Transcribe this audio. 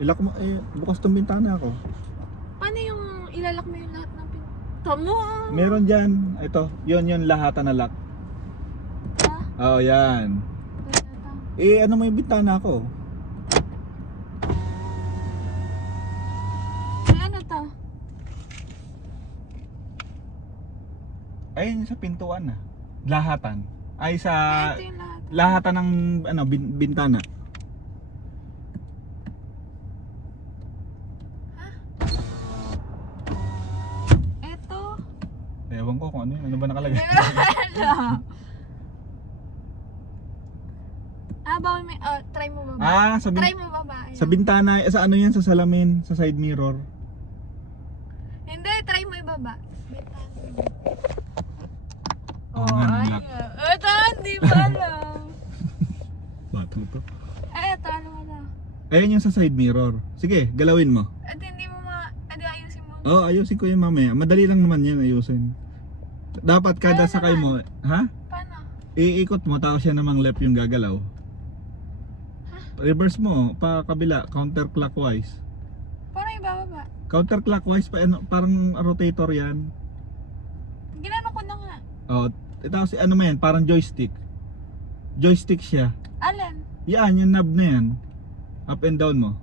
Ilak mo, bukas tong bintana ako. Paano yung ilalak mo yung lahat ng pinto mo? Meron dyan, ito, yun lahatan na lock. Ha? Oh, yan. Ano mo yung bintana ko? Ano to? Ayun sa pintuan ah. Lahatan. Ay sa Ito yung lahat. lahatan ng bintana. Ito. Ewan ko kung ano yun. Ano ba nakalagay? Bawal may, try mo baba. Try mo baba. Ayan. Sa bintana, sa ano yan, sa salamin, sa side mirror. Hindi, try mo ibaba. Oo nga, nag-lock. Ito, hindi mo alam. Bato to. Ito, ano mo na. Ayan yung sa side mirror. Sige, galawin mo. At hindi mo edi ayusin mo. Oo, ayusin ko yun mamaya. Madali lang naman yan ayusin. Dapat kada Kaya sakay mo, ha? Paano? Iikot mo, tapos siya namang left yung gagalaw. Reverse mo, pa kabila, counterclockwise. Paano ibababa? Counterclockwise, parang rotator yan. Ginano ko na nga. Oh, tapos ano mo yan, parang joystick. Joystick siya. Alin? Yan, yung knob na yan. Up and down mo.